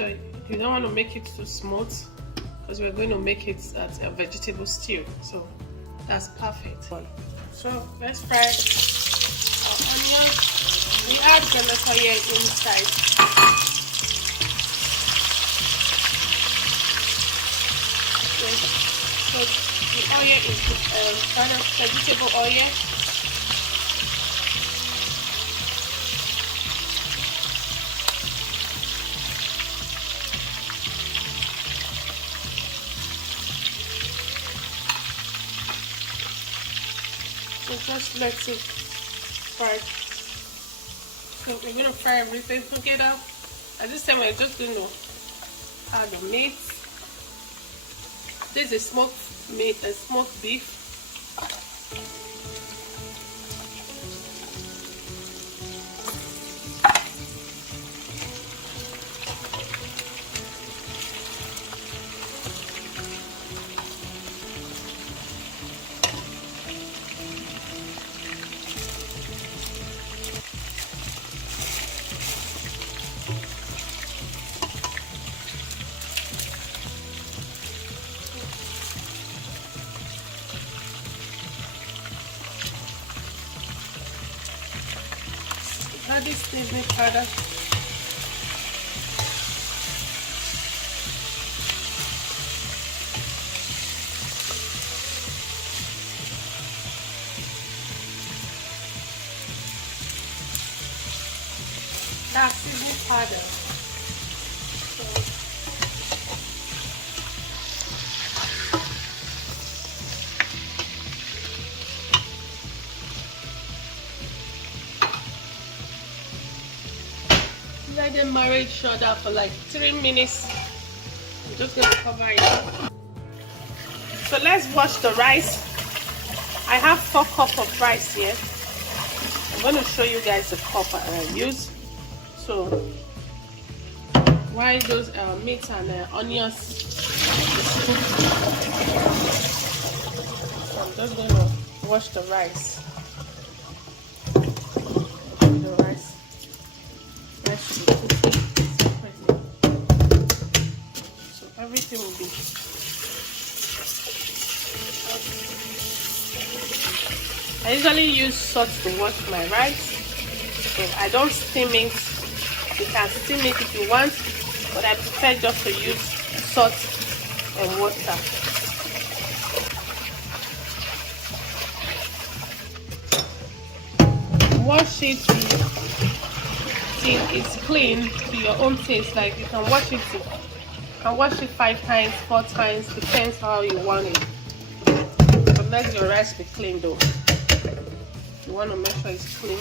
sure you don't want to make it too smooth because we're going to make it as a vegetable stew. So that's perfect. So let's fry our onions. We add jollof oil inside. So the oil is kind of vegetable oil. So just let it fry. So we're going to fry everything together. At this time we're just going to add the meat. This is smoked meat and smoked beef. Add this seasoning powder. That's seasoning powder. Let them marinate each other for like 3 minutes. I'm just going to cover it. So let's wash the rice. I have 4 cups of rice here. I'm going to show you guys the cup I use. So while those meat and onions, so I'm just going to wash the rice. So everything will be I usually use salt to wash my rice, so I don't steam it. You can steam it if you want, but I prefer just to use salt and water. Wash it till it's clean to your own taste. Like you can wash it 5 times, 4 times, depends how you want it. But let your rice be clean though. You want to make sure it's clean.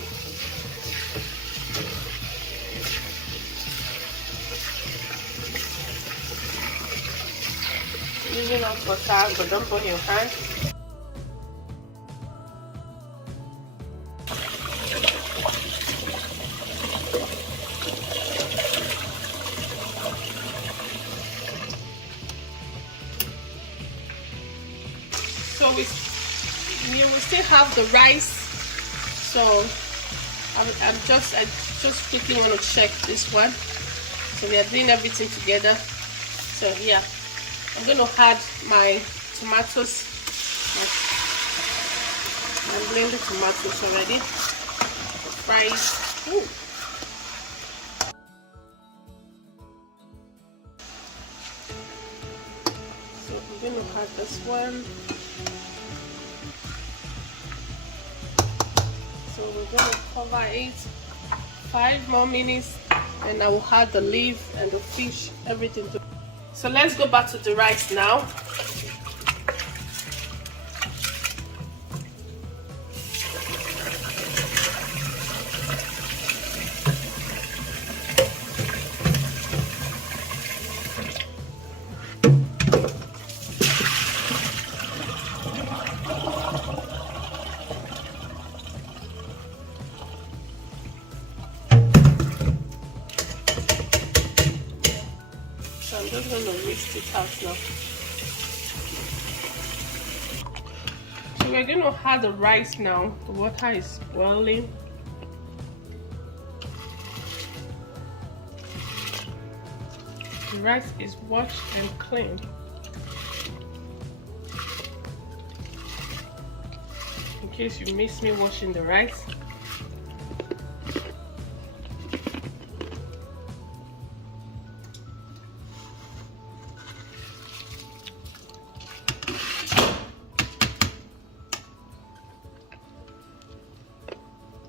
Using hot water, but don't put your hand. So we will still have the rice. So I just quickly want to check this one. So we are doing everything together. So yeah, I'm going to add my tomatoes. I'm blending tomatoes already. Fry it. Ooh. So I'm going to add this one. So we're going to cover it 5 more minutes, and I will add the leaf and the fish, everything to. So let's go back to the rice now. I'm just going to whisk it out now. So we're going to add the rice now. The water is boiling. The rice is washed and cleaned. In case you miss me washing the rice.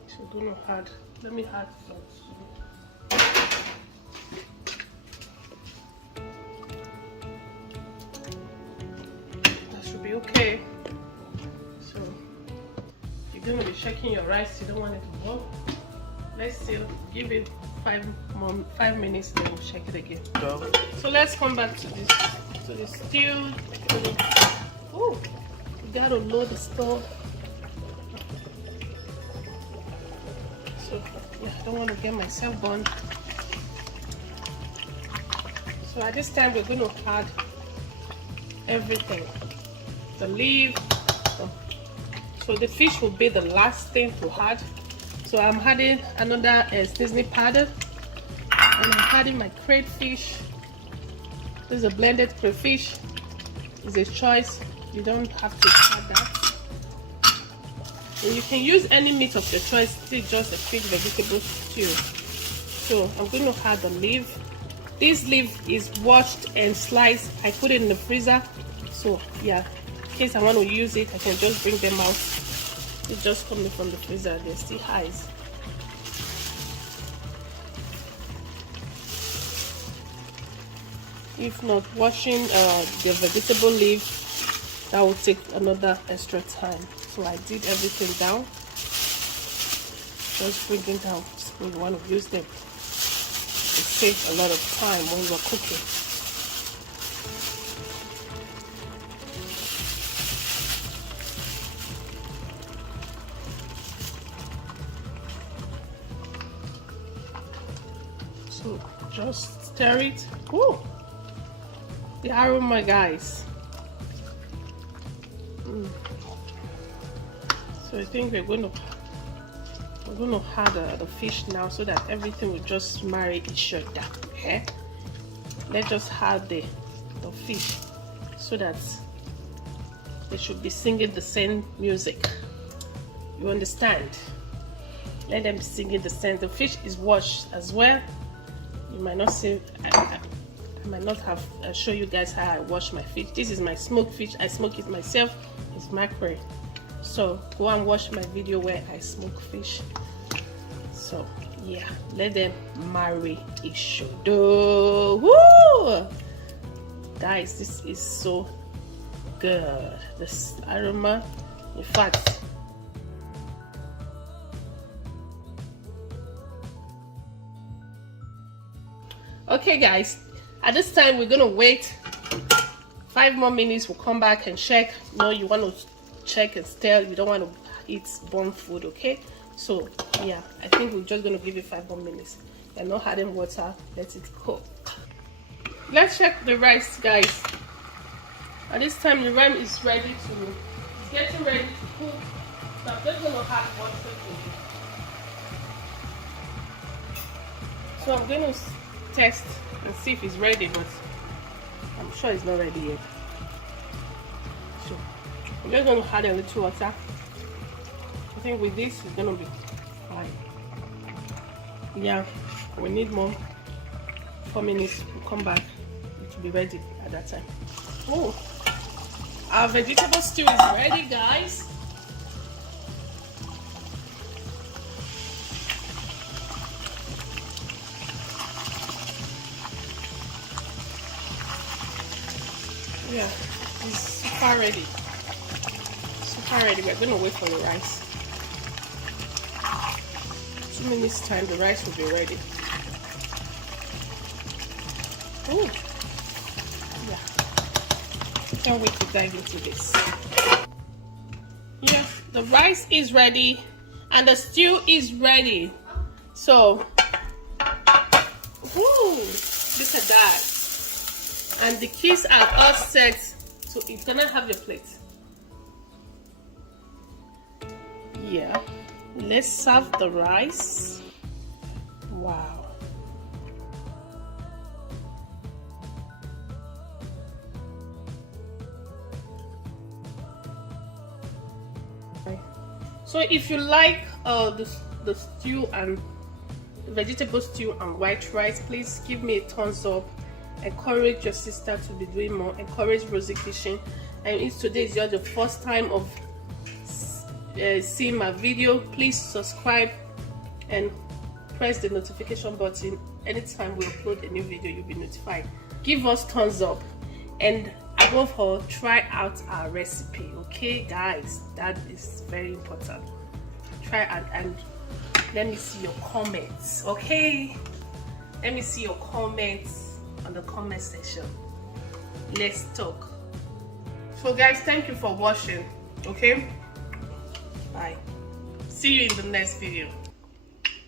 So gonna add, let me add salt. That should be okay. So you're gonna be checking your rice. You don't want it to boil. Let's still give it 5 minutes, then we'll check it again. So let's come back to the stew. Oh, you gotta load the stove. So yeah, I don't want to get myself burned. So at this time we're going to add everything. The leaf. So the fish will be the last thing to add. So I'm adding another seasoning powder, and I'm adding my crayfish. This is a blended crayfish. It's a choice. You don't have to add that. And you can use any meat of your choice. It's just a fish vegetable stew. So I'm going to add the leaf. This leaf is washed and sliced. I put it in the freezer. So yeah, in case I want to use it, I can just bring them out. It's just coming from the freezer. They're still highs. If not, washing the vegetable leaf, that will take another extra time. So I did everything down. Just bring it down when you want to use them. It saves a lot of time when you're cooking. So just stir it. Ooh, the aroma, guys. So I think we're going to add the fish now, so that everything will just marry each other. Okay, let's just add the fish so that they should be singing the same music. You understand? Let them sing it the same. The fish is washed as well. You might not see. I might not have show you guys how I wash my fish. This is my smoked fish. I smoke it myself. It's mackerel. So go and watch my video where I smoke fish. So yeah, let them marry each other. Woo! Guys, this is so good. This aroma, in fact. Okay guys, at this time we're gonna wait 5 more minutes. We'll come back and check. No, you want to check and stir. You don't want to eat burnt food, okay? So yeah, I think we're just gonna give it 5 more minutes. And not adding water. Let it cook. Let's check the rice, guys. At this time the rice is ready to. It's getting ready to cook. So I'm just gonna add water to it. So I'm gonna test and see if it's ready, but I'm sure it's not ready yet. So I'm just going to add a little water. I think with this it's going to be fine. Yeah, we need more. 4 minutes, we'll come back. It will be ready at that time. Oh, our vegetable stew is ready, guys. Yeah, it's super ready. Super ready. We're gonna wait for the rice. 2 minutes time, the rice will be ready. Oh, yeah. Can't wait to dive into this. Yeah, the rice is ready and the stew is ready. So, woo, look at that. And the kids are all set, so it's gonna have your plate. Yeah, let's serve the rice. Wow. So if you like the stew and vegetable stew and white rice, please give me a thumbs up. Encourage your sister to be doing more. Encourage Rosie Kitchen. And if today is just the first time of seeing my video, please subscribe and press the notification button. Anytime we upload a new video, you'll be notified. Give us thumbs up, and above all, try out our recipe. Okay guys, that is very important. Try and let me see your comments. Okay, let me see your comments on the comment section. Let's talk. So guys, thank you for watching. Okay, bye. See you in the next video.